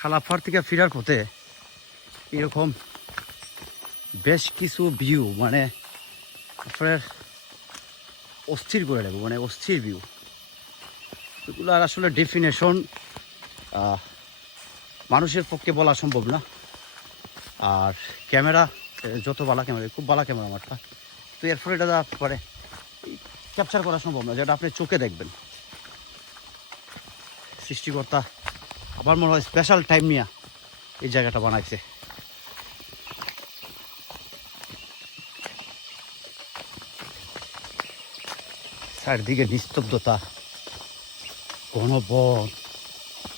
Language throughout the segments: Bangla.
খালাফার থেকে ফেরার পথে এরকম বেশ কিছু ভিউ মানে আপনার অস্থির করে দেবো মানে অস্থির ভিউ এগুলো আর আসলে ডেফিনেশন মানুষের পক্ষে বলা সম্ভব না। আর ক্যামেরা, যত বালা ক্যামেরা, খুব বালা ক্যামেরা আমারটা। তো এর ফলে এটা যা করে ক্যাপচার করা সম্ভব না, যেটা আপনি চোখে দেখবেন। সৃষ্টিকর্তা আমার মনে হয় স্পেশাল টাইম নিয়ে এই জায়গাটা বানাইছে। চারদিকে নিস্তব্ধতা ঘন বন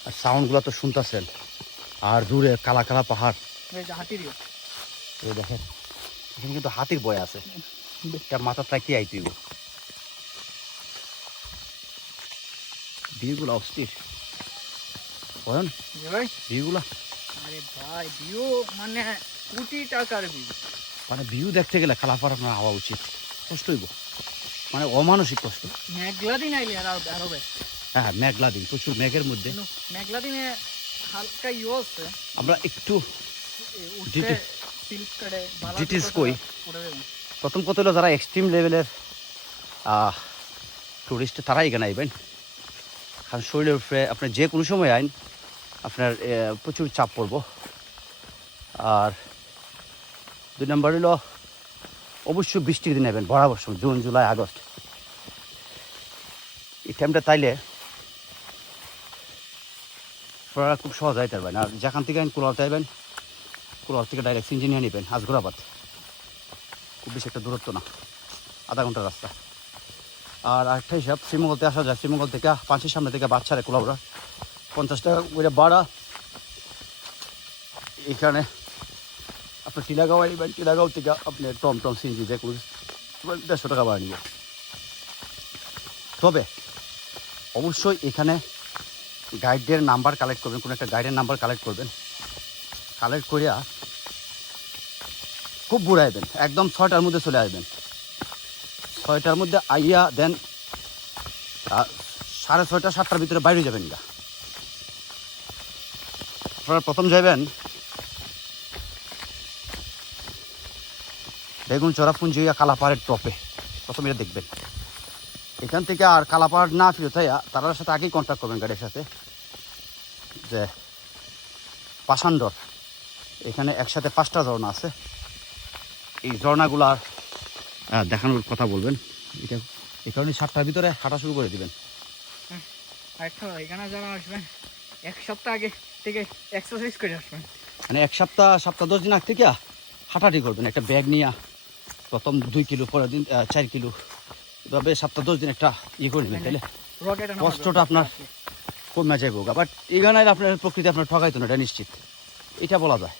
আর সাউন্ডগুলো তো শুনতেছেন। আর দূরে কালা কালা পাহাড়। এই যে দেখেন এখানে কিন্তু হাতির বয় আছে। মাথা তাকিয়ে আইতেইব ভিউগুলো অস্থির। বলেন ভাই। ভিউগুলা। আরে ভাই ভিউ মানে কোটি টাকার ভিউ। মানে ভিউ দেখতে গেলে খালাপার আপনার হওয়া উচিত। কষ্ট হইব। মানে অমানসিক কষ্ট। মেঘলা দিন আইলে আর হ্যাঁ হ্যাঁ মেঘলা দিন প্রচুর মেঘের মধ্যে। মেঘলা দিনে হালকা ইয়ে আছে। আমরা একটু জুতো কই? প্রথম কথা হলো যারা এক্সট্রিম লেভেলের টুরিস্ট তারাই এখানে আইবেন। কারণ শরীরের উপরে আপনি যে কোনো সময় আইন আপনার প্রচুর চাপ পড়ব। আর দুই নম্বর হলো, অবশ্যই বৃষ্টির দিন নেবেন, বরাবর সময়, জুন, জুলাই, আগস্ট। এই টাইমটা তাইলে আপনারা খুব সহজ আইতে পারবেন। আর যেখান থেকে কুলাল চাইবেন কুলাল থেকে ডাইরেক্ট ইঞ্জিনিয়ার নেবেন হাজগোড়াবাদ খুব বেশি একটা দূরত্ব না, আধা ঘণ্টার রাস্তা। আর আরেকটা হিসাব, শ্রীমঙ্গলতে আসা যায়, শ্রীমঙ্গল থেকে পাঁচের সামনে থেকে বাচ্চারে কোলাবরা পঞ্চাশ টাকা করে বাড়া। এখানে আপনার টিলাগাঁও আইবেন টিলাগাঁও থেকে আপনি টম টম সিনজি যে কোনো দেড়শো টাকা ভাড়া নিব তবে অবশ্যই এখানে গাইডের নাম্বার কালেক্ট করবেন, কোনো একটা গাইডের নাম্বার কালেক্ট করবেন। কালেক্ট করিয়া খুব বুড়াইবেন একদম ছয়টার মধ্যে চলে আসবেন ছয়টার মধ্যে আইয়া দেন সাড়ে ছয়টা, সাতটার ভিতরে বাইরে যাবেন গা। আপনারা প্রথম যাবেন বেগুন চড়া পুঞ্জি হইয়া কালাপাহাড়ের টপে। প্রথম এটা দেখবেন। এখান থেকে আর কালাপাহাড় না ফিরত হইয়া তার সাথে আগেই কন্ট্যাক্ট করবেন গাড়ির সাথে। যে পাসান্ডর এখানে একসাথে পাঁচটা ঝর্ণা আছে। এই ঝর্ণাগুলার দেখানোর কথা বলবেন। এটা এই কারণে সাতটার ভিতরে হাঁটা শুরু করে দিবেন। আসবেন, এক সপ্তাহ আগে থেকে এক্সারসাইজ করে আসবেন। মানে এক সপ্তাহ সপ্তাহ দশ দিন আগ থেকে হাঁটাহাঁটি করবেন একটা ব্যাগ নিয়ে। প্রথম দুই কিলো পরের দিন চার কিলো। এভাবে সপ্তাহ দশ দিন একটা ইয়ে করে নেবেন তাহলে কষ্টটা আপনার কমে যাবে বাট এখানে আপনার প্রকৃতি আপনার ঠকাইতো না এটা নিশ্চিত। এটা বলা যায়।